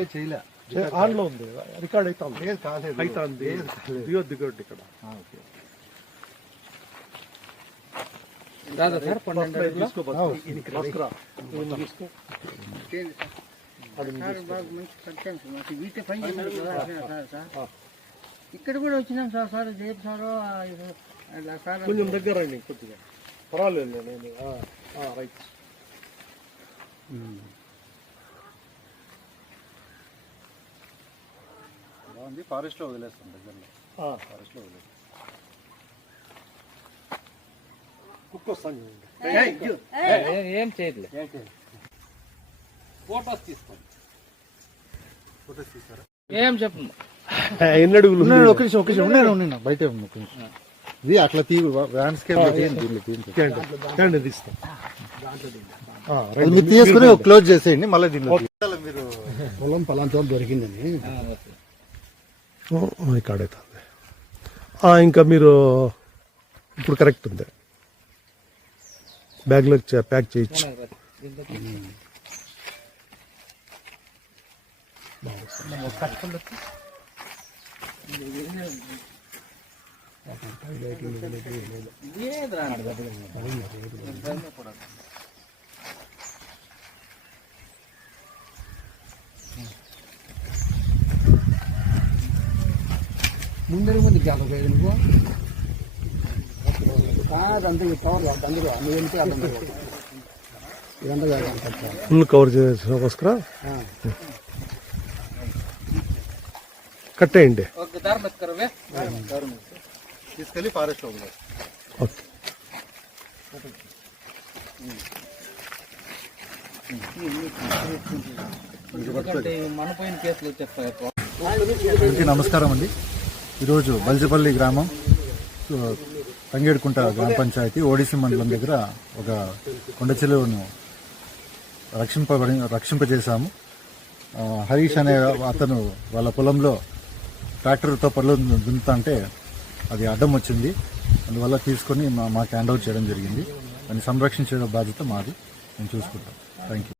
ఇంకే చేయలే, ఆన్లో ఉంది, రికార్డ్ అయితే కాలేదు, అవుతుంది. దిగొద్దు దిగొద్దు ఇక్కడ. రాదా సార్ 12 అడుగులు ఇక్కడ కూడా వచ్చినాం సార్ రేపు సార్ కొంచెం దగ్గర రండి కొద్దిగా, పర్వాలేదు. నేను రైట్. ఫారెస్ట్ లో వదిలేస్తాం, దగ్గరలో ఫారెస్ట్ లో వదిలేస్తాం. కుక్క వస్తాను. ఏం చేయట్లే, ఫోటోస్ తీసుకోండి. ఏం చెప్పు, ఎన్ని అడుగులు? ఒక నిమిషం ఉన్నాను, బయట ఇది అట్లా తీరు మీరు తీసుకుని క్లోజ్ చేసేయండి. మళ్ళీ దీనిలో మీరు పొలం పలాంతో దొరికిందని రికార్డ్ అవుతుంది. ఇంకా మీరు ఇప్పుడు కరెక్ట్ ఉంది, బ్యాగ్లో ప్యాక్ చేయొచ్చు. ముందర ముందు నువ్వు ఫుల్ కవర్ చేసుకోస్కర కట్టేయండి. తీసుకెళ్ళి ఫారెస్ట్ లో. ఓకే. నమస్కారం అండి. ఈరోజు బల్జిపల్లి గ్రామం, తంగేడుకుంట గ్రామ పంచాయతీ ఓడిసి మండలం దగ్గర ఒక కొండ చెరువును రక్షింపజేశాము. హరీష్ అనే అతను వాళ్ళ పొలంలో ట్రాక్టర్తో పనులు దున్నుతుంటే అది అడ్డం వచ్చింది. అందువల్ల తీసుకొని మాకు హ్యాండ్ ఓవర్ చేయడం జరిగింది. దాన్ని సంరక్షించే బాధ్యత మాది, మేము చూసుకుంటాం. Thank you.